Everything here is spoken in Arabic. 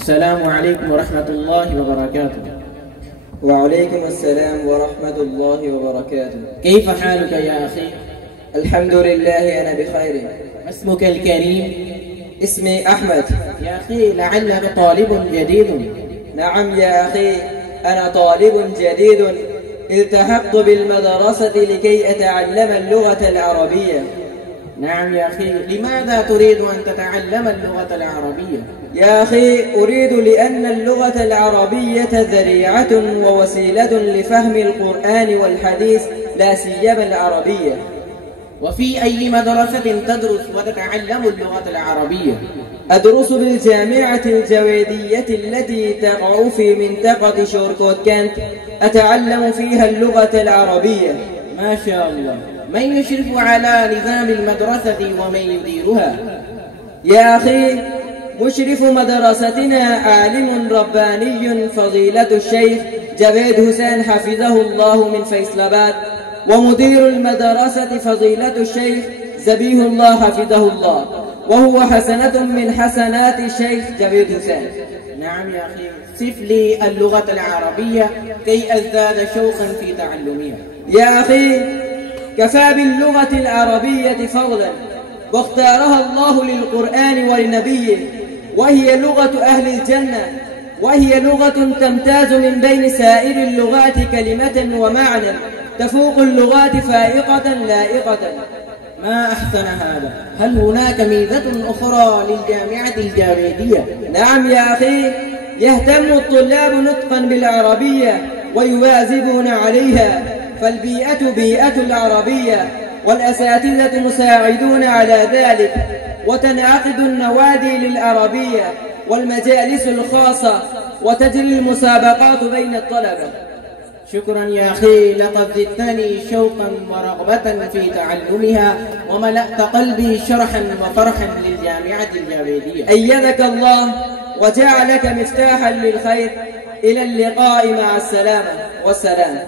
السلام عليكم ورحمة الله وبركاته. وعليكم السلام ورحمة الله وبركاته. كيف حالك يا أخي؟ الحمد لله أنا بخير. ما اسمك الكريم؟ اسمي أحمد. يا أخي لعلك طالب جديد. نعم يا أخي، أنا طالب جديد التحقت بالمدرسة لكي أتعلم اللغة العربية. نعم يا أخي، لماذا تريد أن تتعلم اللغة العربية؟ يا أخي أريد لأن اللغة العربية ذريعة ووسيلة لفهم القرآن والحديث، لا سيما العربية. وفي أي مدرسة تدرس وتتعلم اللغة العربية؟ أدرس بالجامعة الجويدية التي تقع في منطقة شوركوت كانت، أتعلم فيها اللغة العربية. ما شاء الله. من يشرف على نظام المدرسة ومن يديرها؟ يا أخي مشرف مدرستنا عالم رباني فضيلة الشيخ جويد حسين حفظه الله من فيصلاباد، ومدير المدرسة فضيلة الشيخ زبيه الله حفظه الله، وهو حسنة من حسنات الشيخ جويد حسين. نعم يا أخي، صف لي اللغة العربية كي أزداد شوقا في تعلمها. يا أخي كفى باللغة العربية فضلا، واختارها الله للقرآن ولنبيه، وهي لغة أهل الجنة، وهي لغة تمتاز من بين سائر اللغات كلمة ومعنى، تفوق اللغات فائقة لائقة. ما أحسن هذا. هل هناك ميزة أخرى للجامعة الجويدية؟ نعم يا أخي، يهتم الطلاب نطقا بالعربية ويواظبون عليها، فالبيئة بيئة العربية، والأساتذة مساعدون على ذلك، وتنعقد النوادي للعربية والمجالس الخاصة، وتجري المسابقات بين الطلبة. شكرا يا أخي، لقد زدتني شوقا ورغبة في تعلمها، وملأت قلبي شرحا وفرحا للجامعة الجويدية. أيدك الله وجعلك مفتاحا للخير. إلى اللقاء، مع السلامة والسلام.